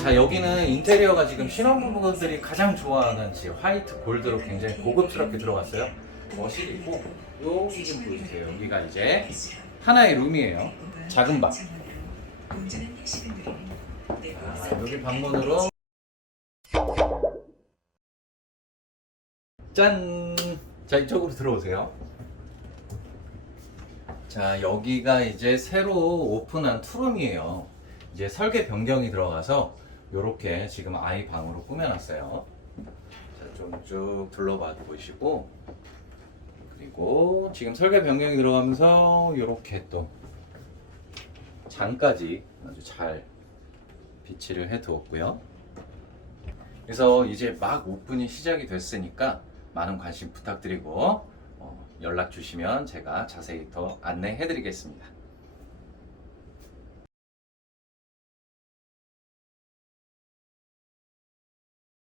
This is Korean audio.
자 여기는 인테리어가 지금 신혼부부들이 가장 좋아하는 지 화이트 골드로 굉장히 고급스럽게 들어갔어요. 거실이 있고 여기 좀 보여주세요. 여기가 이제 하나의 룸이에요. 작은 방. 아, 여기 방문으로 짠! 자 이쪽으로 들어오세요. 자 여기가 이제 새로 오픈한 투룸이에요. 이제 설계 변경이 들어가서 이렇게 지금 아이 방으로 꾸며놨어요. 자, 좀쭉 둘러봐 보시고 그리고 지금 설계 변경이 들어가면서 이렇게 또 장까지 아주 잘 비치를 해 두었고요. 그래서 이제 막 오픈이 시작이 됐으니까 많은 관심 부탁드리고 어, 연락 주시면 제가 자세히 더 안내해 드리겠습니다.